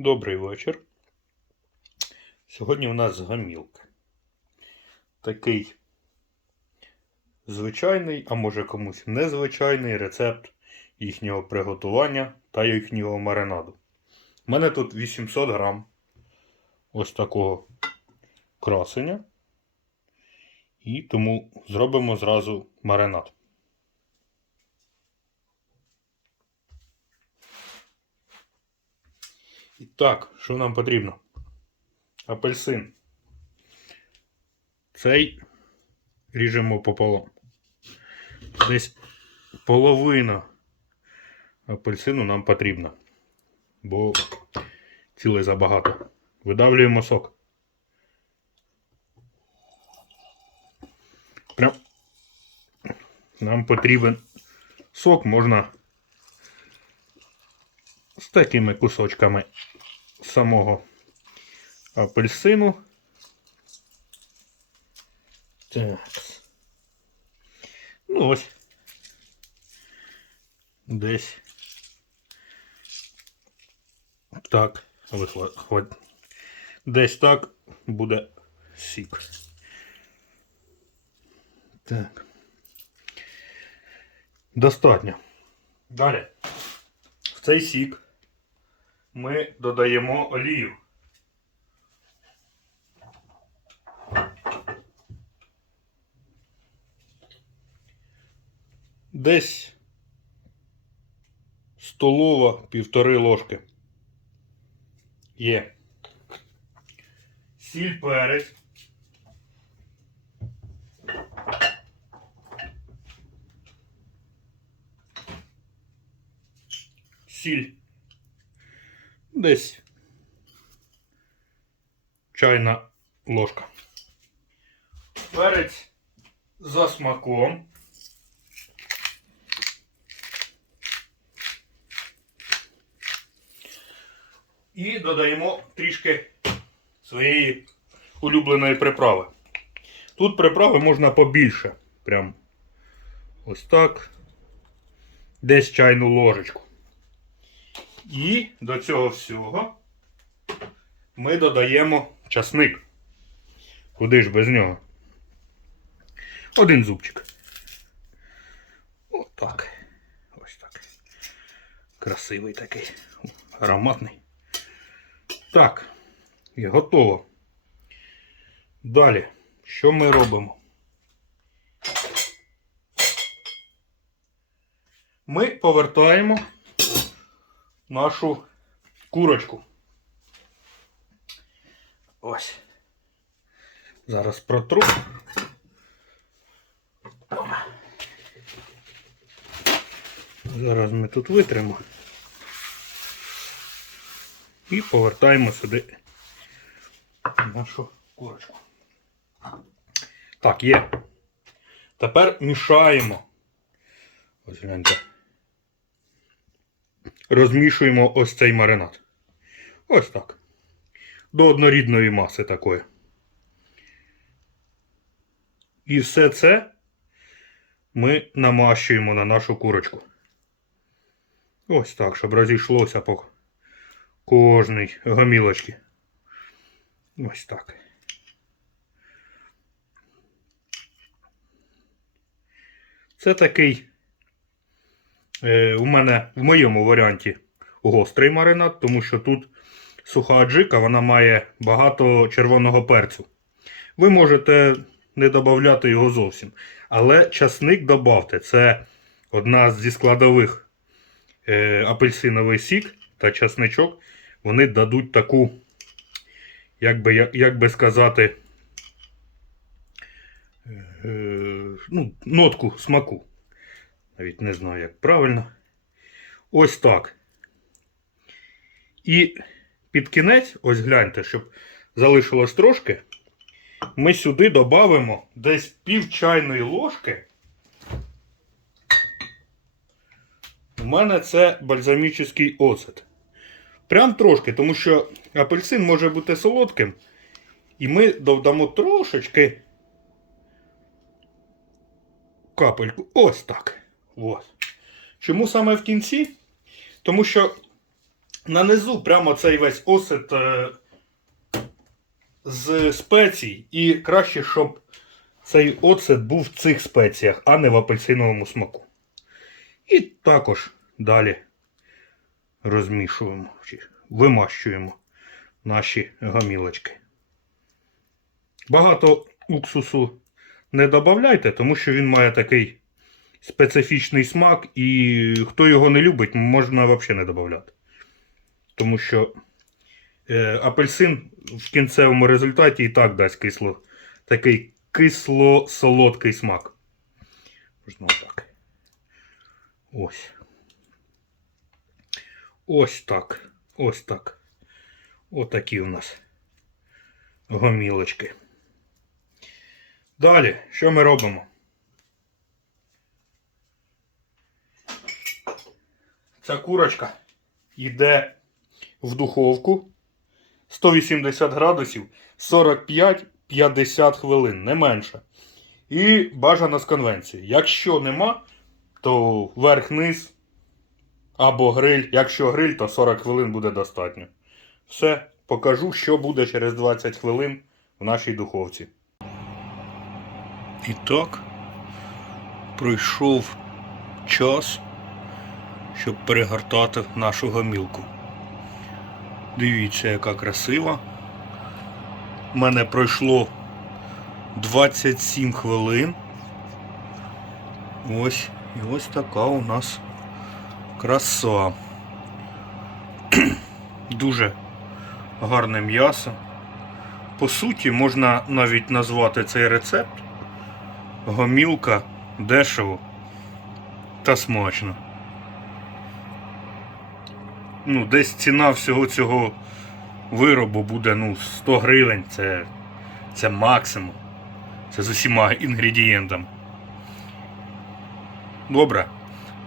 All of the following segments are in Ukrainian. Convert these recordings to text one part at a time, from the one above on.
Добрий вечір. Сьогодні у нас гамілка. Такий звичайний, а може комусь незвичайний рецепт їхнього приготування та їхнього маринаду. У мене тут 800 грам ось такого красення. І тому зробимо зразу маринад. І так, що нам потрібно? Апельсин. Цей ріжемо пополам. Десь половина апельсину нам потрібна. Бо цілий забагато. Видавлюємо сок. Прям нам потрібен сок можна з такими кусочками самого апельсину. Так. Ну ось. Десь. Так, вихват. Десь так буде сік. Так. Достатньо. Далі. В цей сік ми додаємо олію. Десь столова півтори ложки. Є. Сіль перець. Сіль. Десь чайна ложка. Перець за смаком. І додаємо трішки своєї улюбленої приправи. Тут приправи можна побільше. Прям ось так. Десь чайну ложечку. І до цього всього ми додаємо часник. Куди ж без нього? Один зубчик. Отак. Ось так. Красивий такий. Ароматний. Так, і готово. Далі, що ми робимо? Ми повертаємо нашу курочку. Ось. Зараз протру. Зараз ми тут витримо. І повертаємо сюди нашу курочку. Так, є. Тепер мішаємо. Ось гляньте. Розмішуємо ось цей маринад. Ось так. До однорідної маси такої. І все це ми намащуємо на нашу курочку. Ось так, щоб розійшлося по кожній гомілочці. Ось так. Це такий у мене в моєму варіанті гострий маринад, тому що тут суха аджика, вона має багато червоного перцю. Ви можете не додати його зовсім. Але часник додавте. Це одна зі складових е, апельсиновий сік та часничок. Вони дадуть таку, як би, як би сказати, е, ну, нотку смаку. Навіть не знаю, як правильно. Ось так. І під кінець, ось гляньте, щоб залишилось трошки, ми сюди додамо десь пів чайної ложки. У мене це бальзамічний оцет. Прям трошки, тому що апельсин може бути солодким. І ми додамо трошечки капельку. Ось так. Ось. Чому саме в кінці? Тому що нанизу прямо цей весь осет е, з спецій. І краще, щоб цей оцет був в цих спеціях, а не в апельсиновому смаку. І також далі розмішуємо, чи вимащуємо наші гамілочки. Багато уксусу не додавайте, тому що він має такий специфічний смак, і хто його не любить, можна взагалі не додавати. Тому що е, апельсин в кінцевому результаті і так дасть кисло, такий кисло-солодкий смак. Можна отак. Ось. Ось так. Ось так. Отакі у нас гомілочки. Далі, що ми робимо? Ця курочка йде в духовку 180 градусів 45-50 хвилин, не менше. І бажано з конвенції. Якщо нема, то верх-низ або гриль. Якщо гриль, то 40 хвилин буде достатньо. Все, покажу, що буде через 20 хвилин в нашій духовці. І так, пройшов час, щоб перегортати нашу гомілку. Дивіться, яка красива. У мене пройшло 27 хвилин. Ось, і ось така у нас краса. Дуже гарне м'ясо. По суті, можна навіть назвати цей рецепт гомілка дешево та смачно. Ну, десь ціна всього цього виробу буде ну, 100 гривень. Це, це максимум. Це з усіма інгредієнтами. Добре.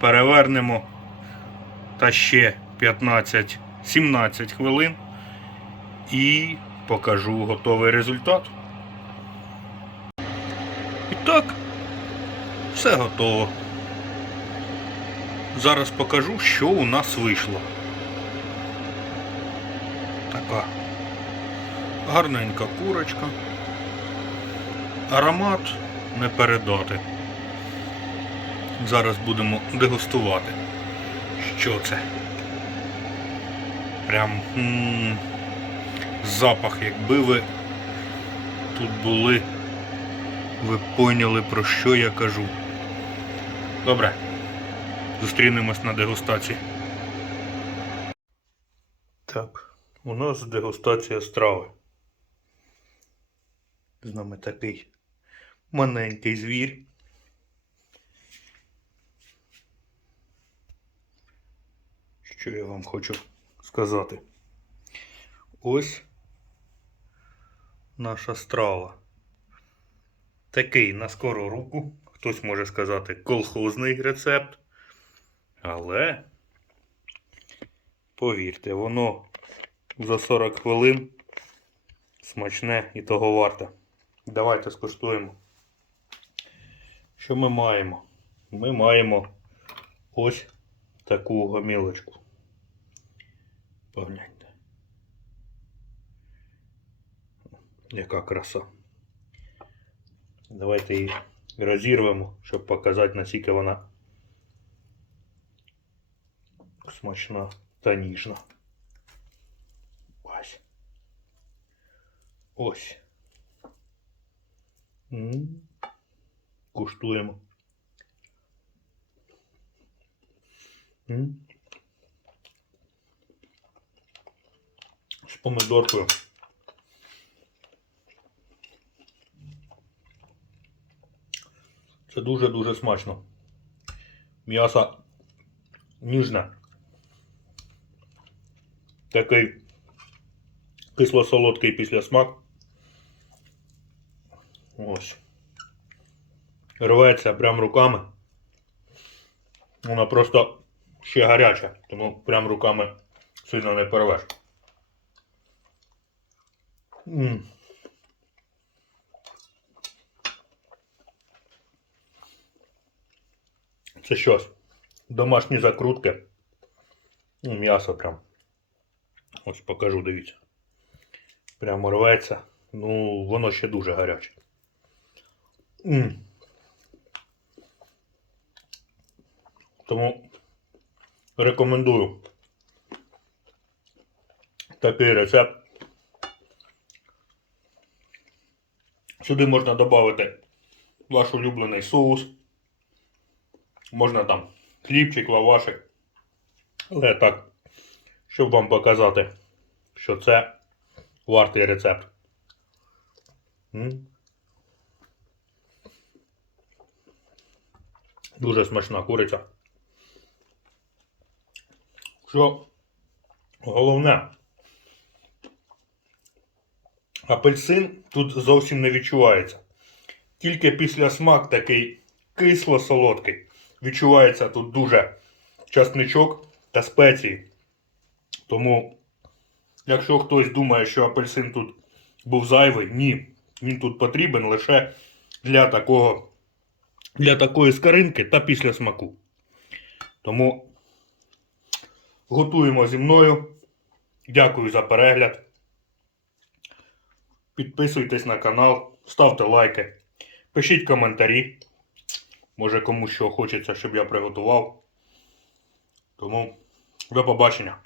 Перевернемо та ще 15-17 хвилин і покажу готовий результат. І так, все готово. Зараз покажу, що у нас вийшло. Така гарненька курочка. Аромат не передати. Зараз будемо дегустувати. Що це? Прям м запах, якби ви тут були, ви поняли про що я кажу. Добре. Зустрінемось на дегустації. Так, у нас дегустація страви. З нами такий маленький звір. Що я вам хочу сказати? Ось наша страва. Такий на скору руку. Хтось може сказати колхозний рецепт. Але, повірте, воно за 40 хвилин смачне і того варте. Давайте скуштуємо. Що ми маємо? Ми маємо ось таку гомілочку. Погляньте. Яка краса. Давайте її розірвемо, щоб показати, наскільки вона смачна та ніжна. Ось. Ось. М. Куштуємо. М. З помидоркою. Це дуже-дуже смачно. М'ясо ніжне. Такий кисло-солодкий післясмак. Ось. Рветься прям руками. Вона просто ще гаряча, тому прям руками сильно не порвеш. Це щось. Домашні закрутки. Ну, М'ясо прям. Ось покажу, дивіться. Прямо рветься. Ну, воно ще дуже гаряче. М Тому рекомендую такий рецепт. Сюди можна додати ваш улюблений соус. Можна там хлібчик, лавашик. Але так, щоб вам показати, що це вартий рецепт. М? Дуже смачна куриця. Що головне, апельсин тут зовсім не відчувається. Тільки після смак такий кисло-солодкий. Відчувається тут дуже часничок та спеції. Тому, якщо хтось думає, що апельсин тут був зайвий, ні. Він тут потрібен лише для такого, для такої скаринки та після смаку. Тому готуємо зі мною. Дякую за перегляд. Підписуйтесь на канал, ставте лайки, пишіть коментарі. Може комусь що хочеться, щоб я приготував. Тому до побачення.